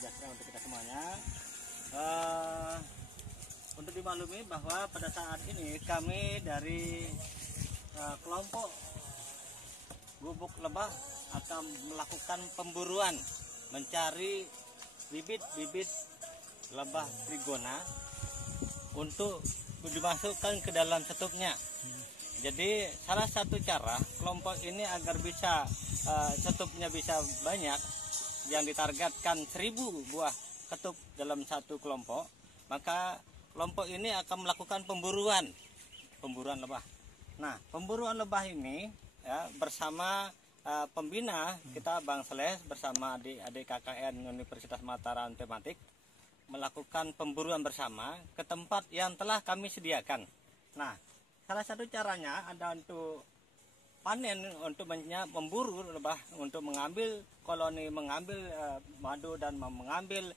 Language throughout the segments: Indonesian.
sejahtera untuk kita semuanya. Untuk dimaklumi bahwa pada saat ini kami dari kelompok Gubuk Lebah akan melakukan pemburuan mencari bibit-bibit lebah trigona untuk dimasukkan ke dalam setupnya. Jadi salah satu cara kelompok ini agar bisa setupnya bisa banyak, yang ditargetkan 1000 buah ketup dalam satu kelompok, maka kelompok ini akan melakukan pemburuan lebah. Nah, pemburuan lebah ini ya, bersama pembina kita Bang Seles bersama adik KKN Universitas Mataram Tematik melakukan pemburuan bersama ke tempat yang telah kami sediakan. Nah, salah satu caranya ada untuk panen, untuk memburu lebah, untuk mengambil koloni, mengambil madu dan mengambil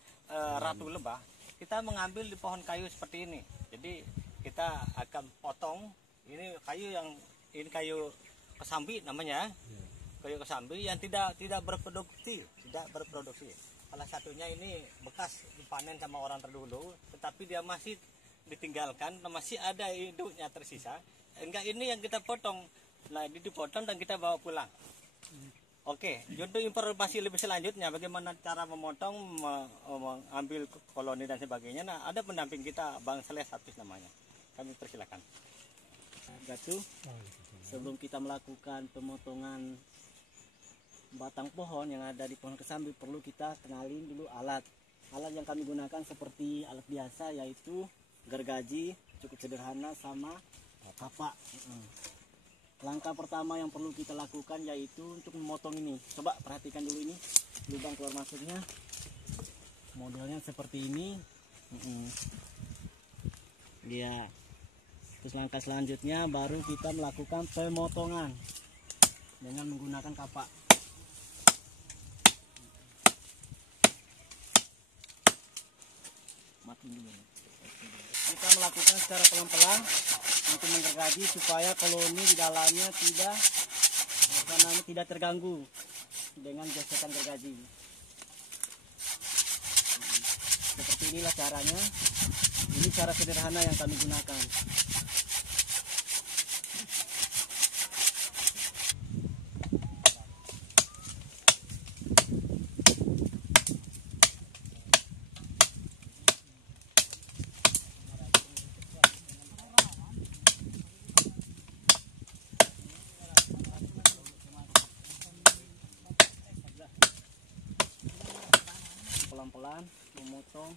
ratu lebah. Kita mengambil di pohon kayu seperti ini. Jadi kita akan potong ini kayu kesambi namanya, kayu kesambi yang tidak berproduksi. Salah satunya ini bekas dipanen sama orang terdahulu, tetapi dia masih ditinggalkan, masih ada hidupnya tersisa. Enggak, ini yang kita potong. Nah, ini dipotong dan kita bawa pulang. Oke, untuk informasi lebih selanjutnya bagaimana cara memotong, mengambil koloni dan sebagainya. Nah, ada pendamping kita Bang Seles Hafiz namanya. Kami persilakan. Gatu, sebelum kita melakukan pemotongan batang pohon yang ada di pohon kesambi, perlu kita kenalin dulu alat yang kami gunakan seperti alat biasa, yaitu gergaji cukup sederhana sama kapak. Langkah pertama yang perlu kita lakukan yaitu untuk memotong ini. Coba perhatikan dulu ini lubang keluar masuknya, modelnya seperti ini. Ya, terus langkah selanjutnya baru kita melakukan pemotongan dengan menggunakan kapak. Kita melakukan secara pelan-pelan untuk menggergaji supaya koloni di dalamnya tidak terganggu dengan gesekan gergaji. Seperti inilah caranya. Ini cara sederhana yang kami gunakan. Pelan-pelan memotong.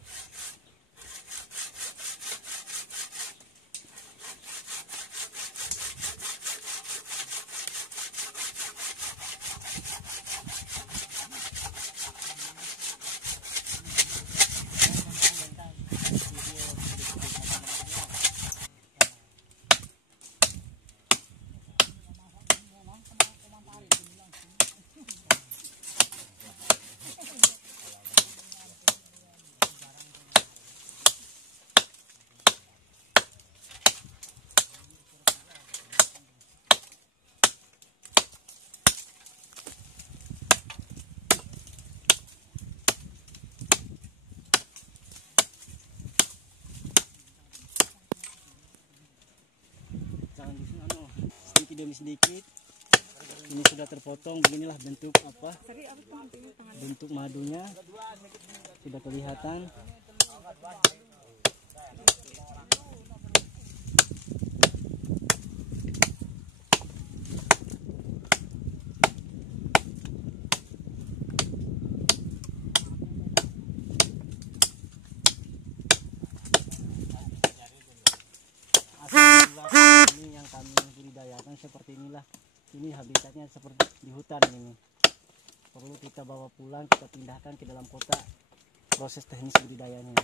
Sedikit demi sedikit ini sudah terpotong. Beginilah bentuk bentuk madunya sudah kelihatan. Ini yang kami budidayakan seperti inilah. Ini habitatnya seperti di hutan ini. Perlu kita bawa pulang, kita pindahkan ke dalam kota. Proses teknis budidayanya.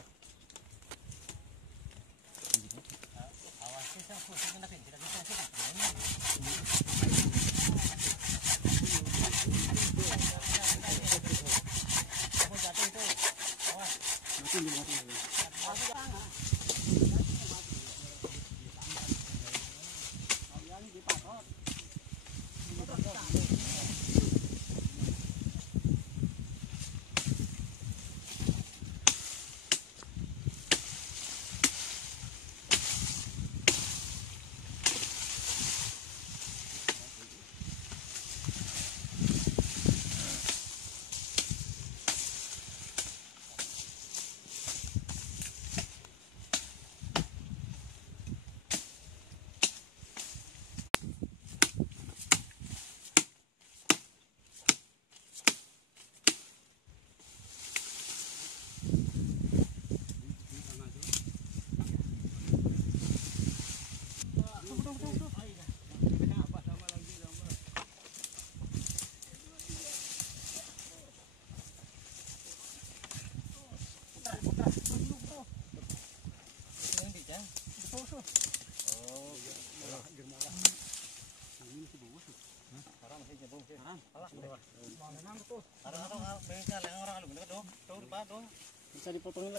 Bisa dipotong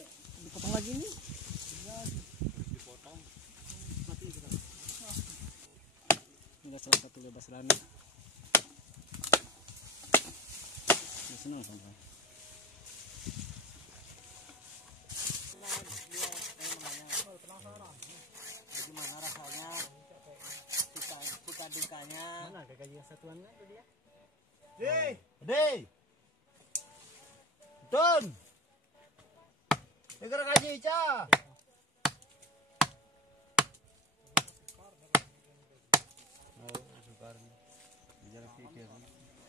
lagi nih. Ini salah satu bebas rami. Senang sampai. Bagaimana rasanya, suka dukanya. Mana gaji satuannya itu dia? Deh, Don, negara gaji cah.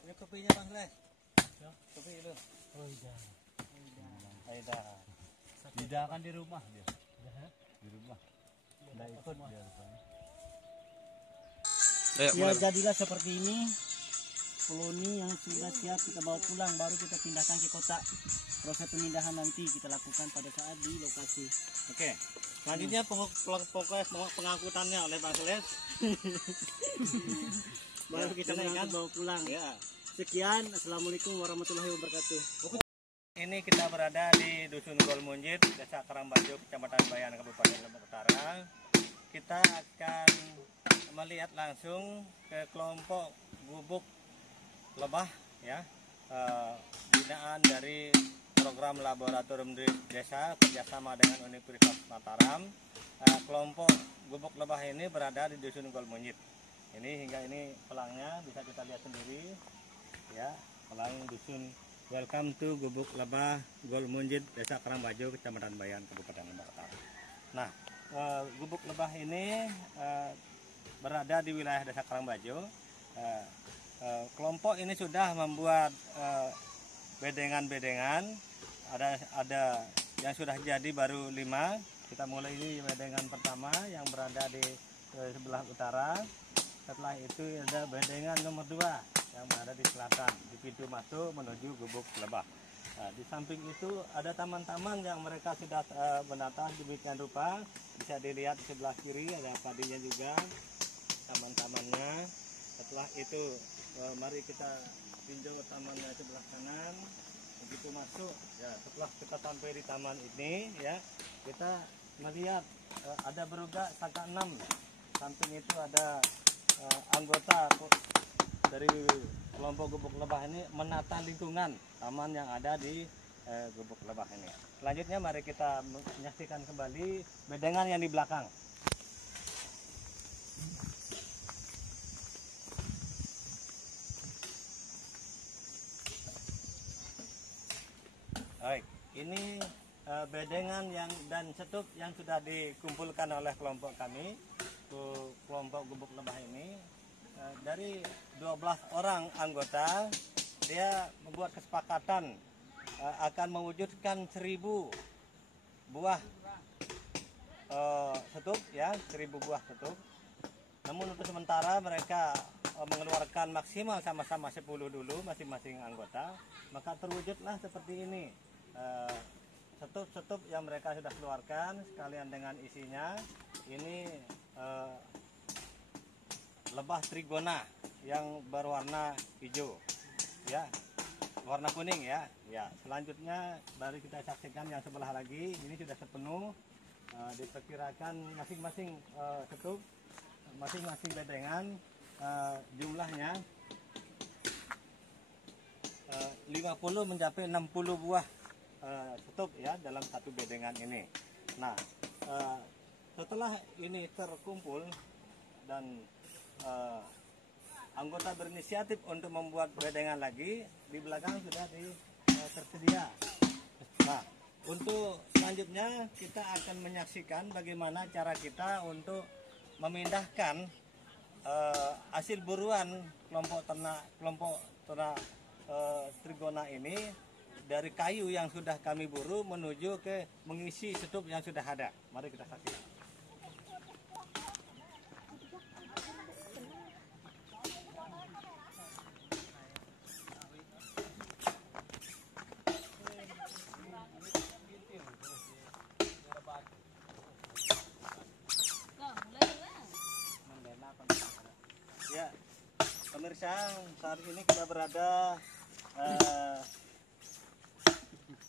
Ini kopinya Bang Les. Kopi itu. Oh iya. Aida. Tidak akan di rumah dia. Di rumah. Tidak ikut dia. Ya jadilah seperti ini. Koloni yang sudah siap kita bawa pulang, baru kita pindahkan ke kota. Proses pemindahan nanti kita lakukan pada saat di lokasi. Oke. Selanjutnya proses pengangkutannya oleh Bang Les. Baru kita mengangkut bawa pulang. Ya. Sekian, assalamualaikum warahmatullahi wabarakatuh. Ini kita berada di Dusun Golmunjit, Desa Karangbajo, Kecamatan Bayan, Kabupaten Lombok Utara. Kita akan melihat langsung ke kelompok gubuk lebah, ya, binaan dari program laboratorium desa kerjasama dengan Universitas Mataram. Kelompok gubuk lebah ini berada di Dusun Golmunjit. Ini hingga ini pelangnya bisa kita lihat sendiri, ya, pelang dusun. Welcome to Gubuk Lebah Golmunjit, Desa Karangbajo, Kecamatan Bayan, Kabupaten Lombok Utara. Nah, gubuk lebah ini berada di wilayah Desa Karangbajo. Kelompok ini sudah membuat bedengan-bedengan. Ada yang sudah jadi baru 5. Kita mulai ini bedengan pertama yang berada di sebelah utara. Setelah itu ada bedengan nomor 2 yang berada di selatan, di pintu masuk menuju gubuk lebah. Nah, di samping itu ada taman-taman yang mereka sudah menata demikian rupa. Bisa dilihat di sebelah kiri ada padinya juga, taman-tamannya. Setelah itu mari kita tinjau tamannya sebelah kanan. Begitu masuk, ya, setelah kita sampai di taman ini, ya, kita melihat ada berugak Saka 6. Samping itu ada anggota dari kelompok gubuk lebah ini menata lingkungan taman yang ada di gubuk lebah ini. Selanjutnya mari kita menyaksikan kembali bedengan yang di belakang. Baik, ini bedengan yang dan setup yang sudah dikumpulkan oleh kelompok kami, kelompok gubuk lebah ini. Dari 12 orang anggota, dia membuat kesepakatan akan mewujudkan 1000 buah setup, ya, 1000 buah setup. Namun untuk sementara mereka mengeluarkan maksimal sama-sama 10 dulu masing-masing anggota, maka terwujudlah seperti ini. Setup-setup yang mereka sudah keluarkan sekalian dengan isinya ini lebah trigona yang berwarna hijau, ya, warna kuning, ya. Ya, selanjutnya mari kita saksikan yang sebelah lagi. Ini sudah sepenuh, diperkirakan masing-masing setup, masing-masing bedengan jumlahnya 50 mencapai 60 buah setup, ya, dalam satu bedengan ini. Nah, setelah ini terkumpul dan anggota berinisiatif untuk membuat bedengan lagi, di belakang sudah tersedia. Nah, untuk selanjutnya kita akan menyaksikan bagaimana cara kita untuk memindahkan hasil buruan kelompok ternak trigona ini dari kayu yang sudah kami buru menuju ke mengisi setup yang sudah ada. Mari kita saksikan. Ya, pemirsa, saat ini kita berada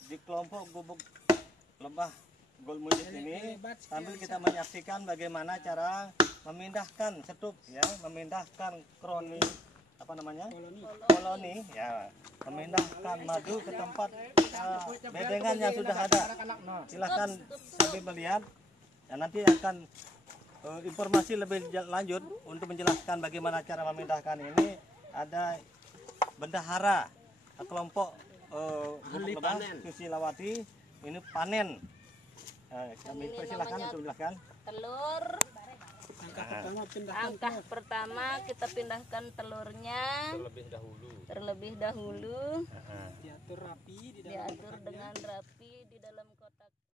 di kelompok Gubuk Lebah Golmujit ini sambil kita menyaksikan bagaimana cara memindahkan setup ya, memindahkan koloni ya, memindahkan madu ke tempat bedengan yang sudah ada. Silahkan sambil melihat dan nanti akan informasi lebih lanjut untuk menjelaskan bagaimana cara memindahkan ini. Ada bendahara kelompok Gubuk Lebah Susilawati ini panen. Kami persilahkan untuk menjelaskan. Telur. Langkah pertama kita pindahkan telurnya terlebih dahulu. Diatur dengan rapi di dalam